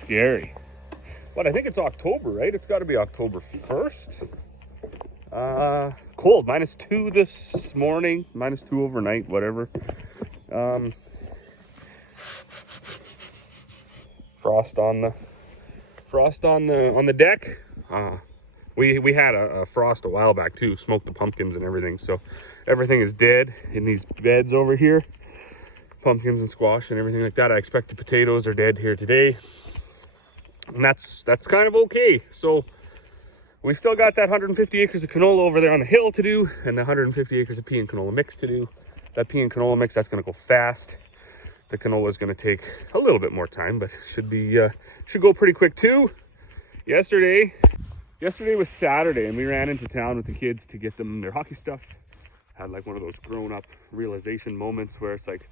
scary. But I think it's October, right? It's got to be October 1st. Cold, -2 this morning, -2 overnight, whatever. Frost on the deck. We had a frost a while back too, smoked the pumpkins and everything. So everything is dead in these beds over here. Pumpkins and squash and everything like that. I expect the potatoes are dead here today. And that's kind of okay. So we still got that 150 acres of canola over there on the hill to do, and the 150 acres of pea and canola mix to do. That pea and canola mix, that's going to go fast. The canola is going to take a little bit more time, but should go pretty quick too. Yesterday was Saturday, and we ran into town with the kids to get them their hockey stuff. Had like one of those grown-up realization moments where it's like,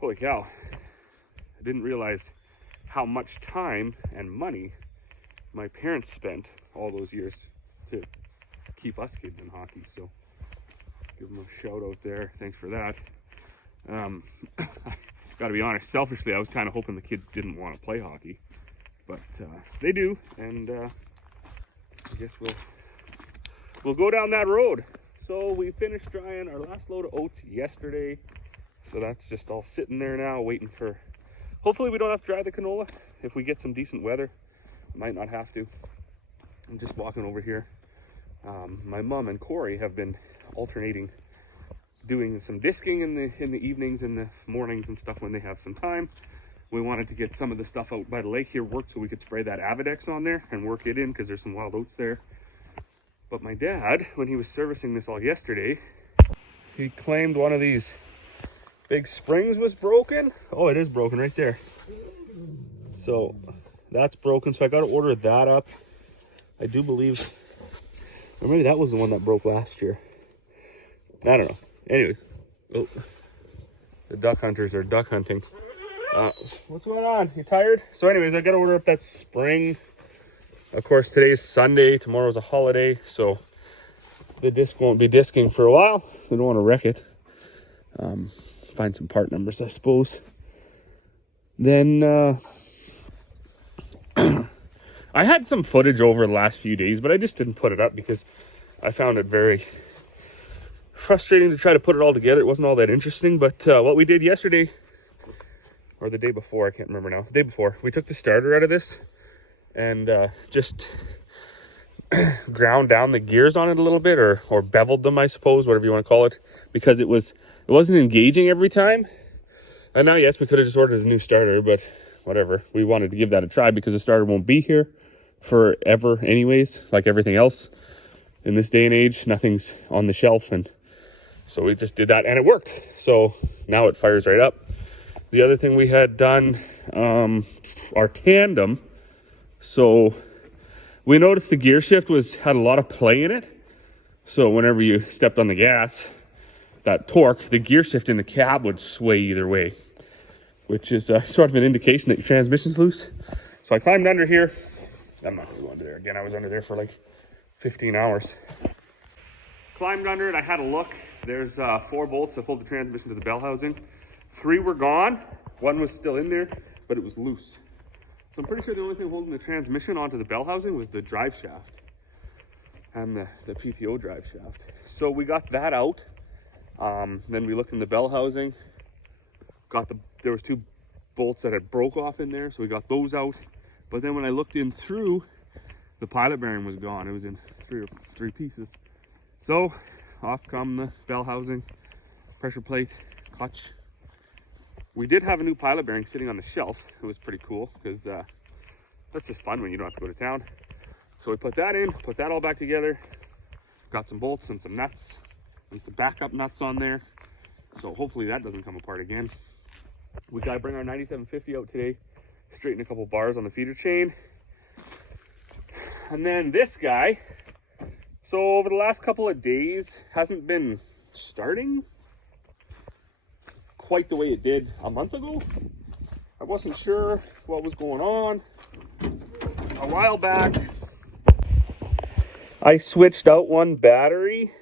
holy cow, I didn't realize how much time and money my parents spent all those years to keep us kids in hockey. So give them a shout out there. Thanks for that. Gotta be honest, selfishly, I was kind of hoping the kids didn't want to play hockey, but they do, and I guess we'll go down that road. So we finished drying our last load of oats yesterday, so that's just all sitting there now, waiting for. Hopefully we don't have to dry the canola. If we get some decent weather, we might not have to. I'm just walking over here. My mom and Corey have been alternating doing some disking in the evenings and the mornings and stuff when they have some time. We wanted to get some of the stuff out by the lake here worked so we could spray that Avedex on there and work it in because there's some wild oats there. But my dad, when he was servicing this all yesterday, he claimed one of these big springs was broken. Oh, it is broken right there. So that's broken, so I got to order that up. I do believe, or maybe that was the one that broke last year. I don't know. Anyways, oh, the duck hunters are duck hunting. What's going on? You tired? So anyways, I got to order up that spring. Of course, today's Sunday. Tomorrow's a holiday, so the disc won't be disking for a while. We don't want to wreck it. Find some part numbers, I suppose. Then I had some footage over the last few days, but I just didn't put it up because I found it very frustrating to try to put it all together. It wasn't all that interesting, but what we did yesterday, or the day before, I can't remember now, the day before, we took the starter out of this and just ground down the gears on it a little bit, or beveled them, I suppose, whatever you want to call it, because it wasn't engaging every time. And now, yes, we could have just ordered a new starter, but whatever. We wanted to give that a try because the starter won't be here forever anyways, like everything else in this day and age. Nothing's on the shelf, and so we just did that and it worked. So now it fires right up. The other thing we had done, our tandem. So we noticed the gear shift had a lot of play in it. So whenever you stepped on the gas, that torque, the gear shift in the cab would sway either way, which is sort of an indication that your transmission's loose. So I climbed under here. I'm not going to go under there again. I was under there for like 15 hours. Climbed under it. I had a look. There's 4 bolts that hold the transmission to the bell housing. 3 were gone. 1 was still in there, but it was loose. So I'm pretty sure the only thing holding the transmission onto the bell housing was the drive shaft and the PTO drive shaft. So we got that out. Then we looked in the bell housing. There was 2 bolts that had broke off in there, so we got those out. But then when I looked in through, the pilot bearing was gone. It was in 3 pieces. So off come the bell housing, pressure plate, clutch. We did have a new pilot bearing sitting on the shelf. It was pretty cool because that's just fun when you don't have to go to town. So we put that in, put that all back together, got some bolts and some nuts and some backup nuts on there. So hopefully that doesn't come apart again. We got to bring our 9750 out today, straighten a couple bars on the feeder chain. And then this guy, so over the last couple of days, hasn't been starting quite the way it did a month ago. I wasn't sure what was going on. A while back, I switched out one battery.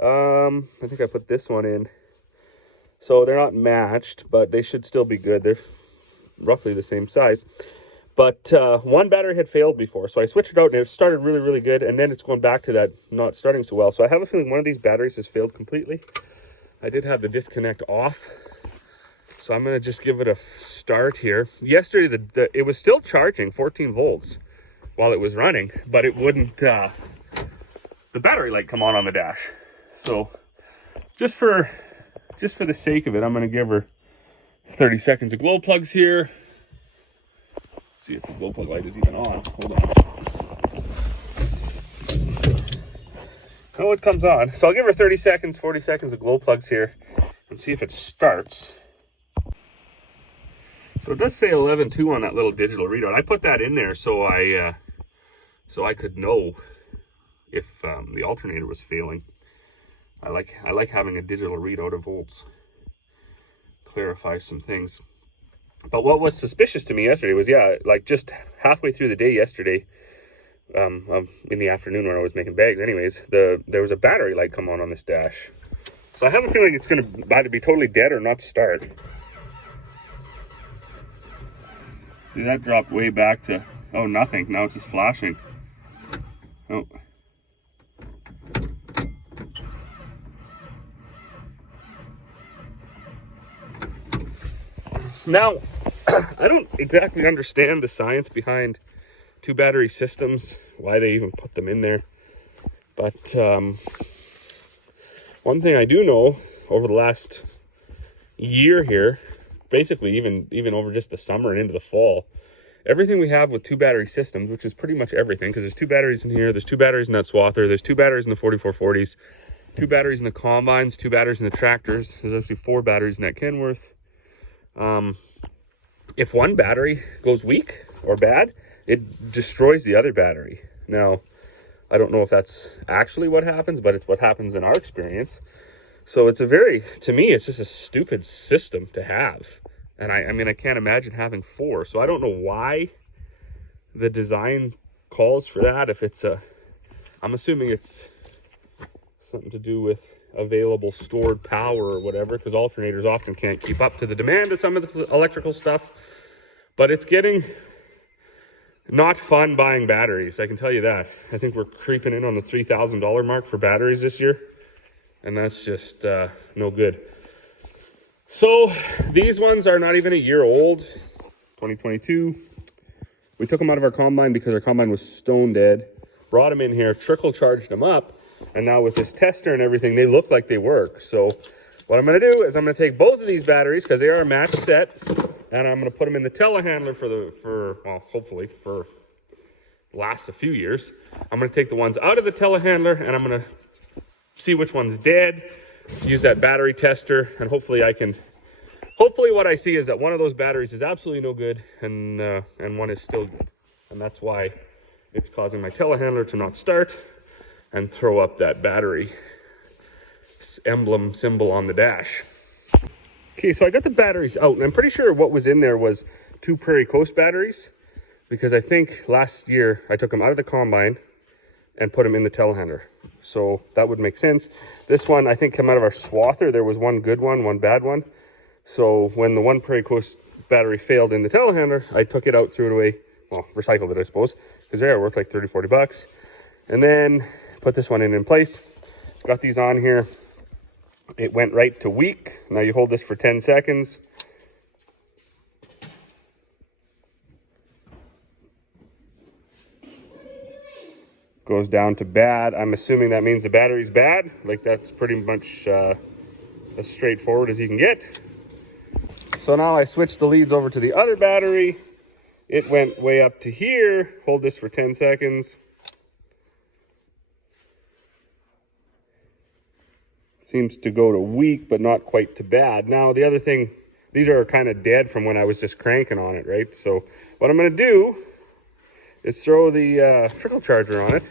I think I put this one in. So they're not matched, but they should still be good. roughly the same size. But one battery had failed before, so I switched it out, and it started really, really good, and then it's going back to that not starting so well. So I have a feeling one of these batteries has failed completely. I did have the disconnect off, so I'm going to just give it a start here. Yesterday, it was still charging 14 volts while it was running, but it wouldn't, the battery light come on the dash. So just for the sake of it, I'm going to give her 30 seconds of glow plugs here. See if the glow plug light is even on. Hold on. Oh, it comes on. So I'll give her 30 seconds, 40 seconds of glow plugs here and see if it starts. So it does say 11.2 on that little digital readout. I put that in there so I could know if the alternator was failing. I like having a digital readout of volts. Clarify some things. But what was suspicious to me yesterday was, yeah, like just halfway through the day yesterday, in the afternoon when I was making bags anyways, there was a battery light come on this dash. So I have a feeling it's going to either be totally dead or not start. See, that dropped way back to, oh, nothing. Now it's just flashing. Oh. Now, I don't exactly understand the science behind two battery systems, why they even put them in there. But one thing I do know over the last year here, basically even over just the summer and into the fall, everything we have with two battery systems, which is pretty much everything, because there's two batteries in here, there's two batteries in that swather, there's two batteries in the 4440s, two batteries in the combines, two batteries in the tractors, there's actually 4 batteries in that Kenworth. If one battery goes weak or bad, it destroys the other battery. Now, I don't know if that's actually what happens, but it's what happens in our experience. So it's to me, it's just a stupid system to have. And I mean, I can't imagine having 4. So I don't know why the design calls for that. If it's I'm assuming it's something to do with available stored power or whatever, because alternators often can't keep up to the demand of some of this electrical stuff. But it's getting not fun buying batteries, I can tell you that. I think we're creeping in on the $3,000 mark for batteries this year, and that's just no good. So these ones are not even a year old, 2022. We took them out of our combine because our combine was stone dead, brought them in here, trickle charged them up, and now with this tester and everything, they look like they work. So what I'm going to do is I'm going to take both of these batteries, because they are a match set, and I'm going to put them in the Tele-handler well, hopefully for lasts a few years. I'm going to take the ones out of the Tele-handler, and I'm going to see which one's dead, use that battery tester, and hopefully what I see is that one of those batteries is absolutely no good, and one is still good. And that's why it's causing my Tele-handler to not start and throw up that battery emblem symbol on the dash. Okay, so I got the batteries out, and I'm pretty sure what was in there was 2 Prairie Coast batteries, because I think last year I took them out of the combine and put them in the Tele-handler. So that would make sense. This one, I think, came out of our swather. There was one good one, one bad one. So when the one Prairie Coast battery failed in the Tele-handler, I took it out, threw it away, well, recycled it, I suppose, because they're worth like 30, 40 bucks. And then put this one in place. Got these on here. It went right to weak. Now you hold this for 10 seconds. Goes down to bad. I'm assuming that means the battery's bad. Like, that's pretty much as straightforward as you can get. So now I switched the leads over to the other battery. It went way up to here. Hold this for 10 seconds. Seems to go to weak, but not quite to bad. Now, the other thing, these are kind of dead from when I was just cranking on it, right? So what I'm going to do is throw the trickle charger on it.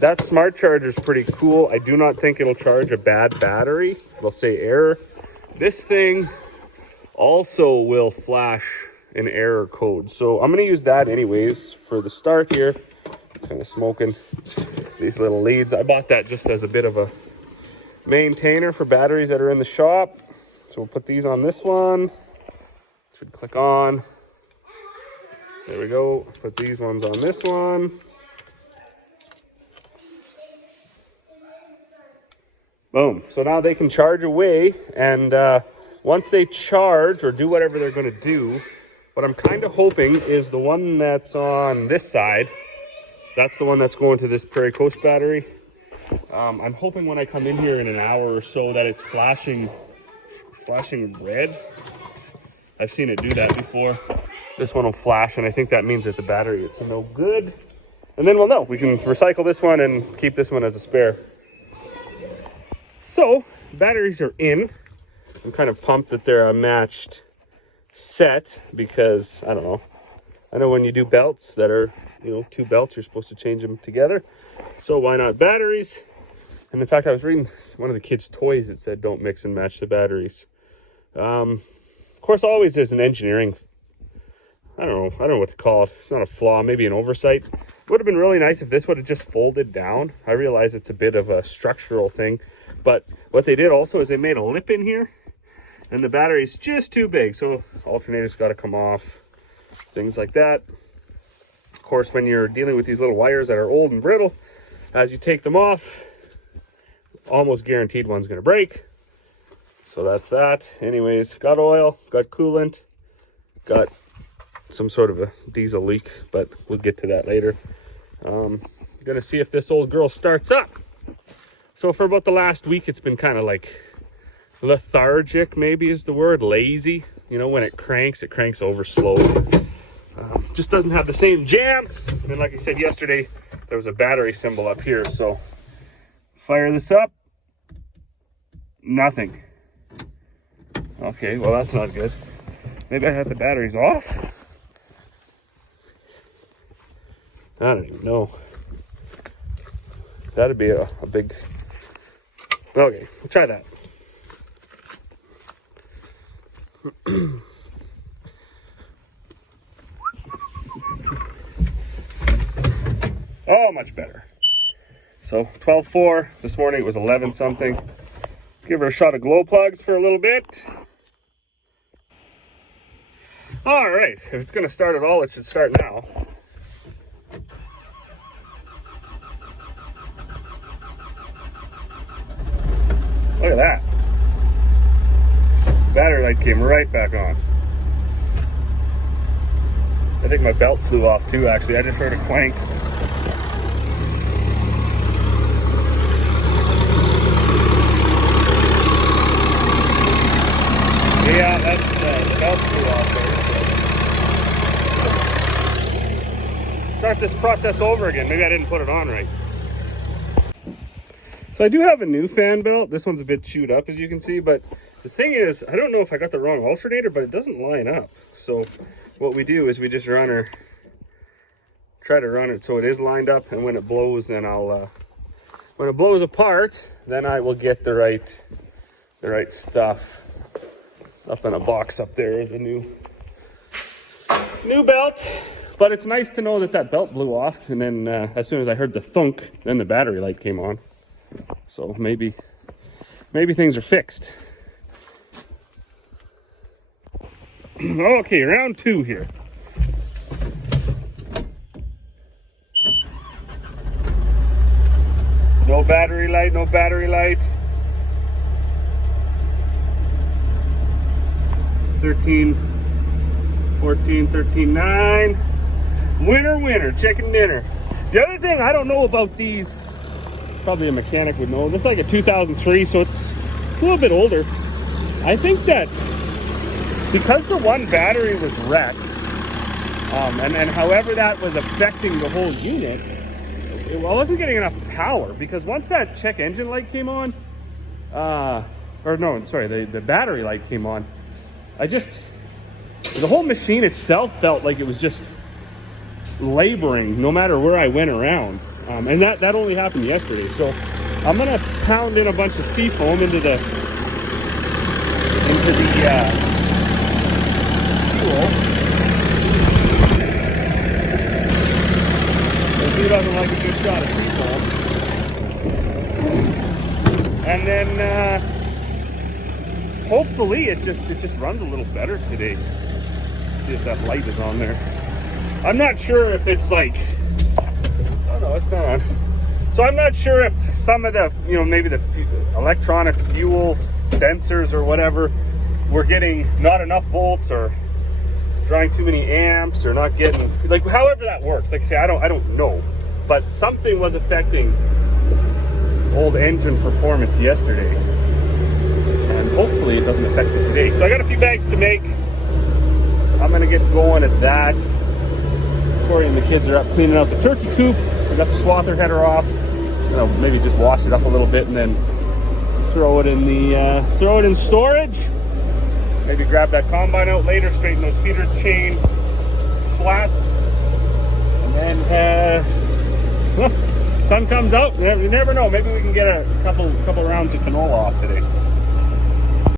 That smart charger is pretty cool. I do not think it'll charge a bad battery. It'll say error. This thing also will flash an error code. So I'm going to use that anyways for the start here. It's kind of smoking these little leads. I bought that just as a bit of a maintainer for batteries that are in the shop. So we'll put these on this one, Should click on. There we go. Put these ones on this one. Boom. So now they can charge away, and once they charge or do whatever they're going to do, what I'm kind of hoping is the one that's on this side, that's the one that's going to this Prairie Coast battery. I'm hoping when I come in here in an hour or so that it's flashing red. I've seen it do that before. This one will flash, and I think that means that the battery is no good. And then we'll know. We can recycle this one and keep this one as a spare. So, batteries are in. I'm kind of pumped that they're a matched set because, I don't know. I know when you do belts that are, you know, 2 belts, you're supposed to change them together. So why not batteries? And in fact, I was reading one of the kids' toys that said don't mix and match the batteries. Of course, always there's an engineering, I don't know what to call it. It's not a flaw, maybe an oversight. It would have been really nice if this would have just folded down. I realize it's a bit of a structural thing, but what they did also is they made a lip in here, and the battery's just too big, so alternator's got to come off, things like that. Of course, when you're dealing with these little wires that are old and brittle, as you take them off, almost guaranteed one's going to break. So that's that. Anyways, got oil, got coolant, got some sort of a diesel leak, but we'll get to that later. Gonna see if this old girl starts up. So for about the last week, it's been kind of like lethargic, maybe is the word, lazy. You know, when it cranks over slowly. Just doesn't have the same jam. And then, like I said yesterday, there was a battery symbol up here. So fire this up. Nothing. Okay, well, that's not good. Maybe I had the batteries off. I don't even know. That'd be a big... Okay, we'll try that. Oh, much better. So 12.4. This morning it was 11 something. Give her a shot of glow plugs for a little bit. All right, if it's gonna start at all, it should start now. Look at that. Battery light came right back on. I think my belt flew off too, actually. I just heard a clank. Yeah, that's the belt flew off there. So. Start this process over again. Maybe I didn't put it on right. So I do have a new fan belt. This one's a bit chewed up, as you can see, but the thing is, I don't know if I got the wrong alternator, but it doesn't line up. So what we do is we just try to run it so it is lined up, and when it blows, then when it blows apart, then I will get the right stuff. Up in a box up there is a new belt, but it's nice to know that belt blew off, and then as soon as I heard the thunk, then the battery light came on. So maybe things are fixed. Okay, round 2 here. No battery light, no battery light. 13, 14, 13, 9. Winner, chicken dinner. The other thing I don't know about these, probably a mechanic would know, this is like a 2003, so it's a little bit older. I think that because the one battery was wrecked, and however that was affecting the whole unit, I wasn't getting enough power, because once that check engine light came on, the battery light came on, the whole machine itself felt like it was just laboring no matter where I went around. And that only happened yesterday. So I'm gonna pound in a bunch of seafoam into the fuel. If he doesn't like a good shot of seafoam, and then hopefully it just runs a little better today. see if that light is on there. I'm not sure if it's like, oh no, it's not on. So I'm not sure if some of the, you know, maybe the electronic fuel sensors or whatever, we're getting not enough volts or drawing too many amps or not getting, like however that works. Like I say, I don't know, but something was affecting old engine performance yesterday, and hopefully it doesn't affect it today. So I got a few bags to make. I'm gonna get going at that. Corey and the kids are up cleaning out the turkey coop. I got the swather header off. Maybe just wash it up a little bit and then throw it in storage. Maybe grab that combine out later, straighten those feeder chain slats, and then well, sun comes out. You never know. Maybe we can get a couple rounds of canola off today.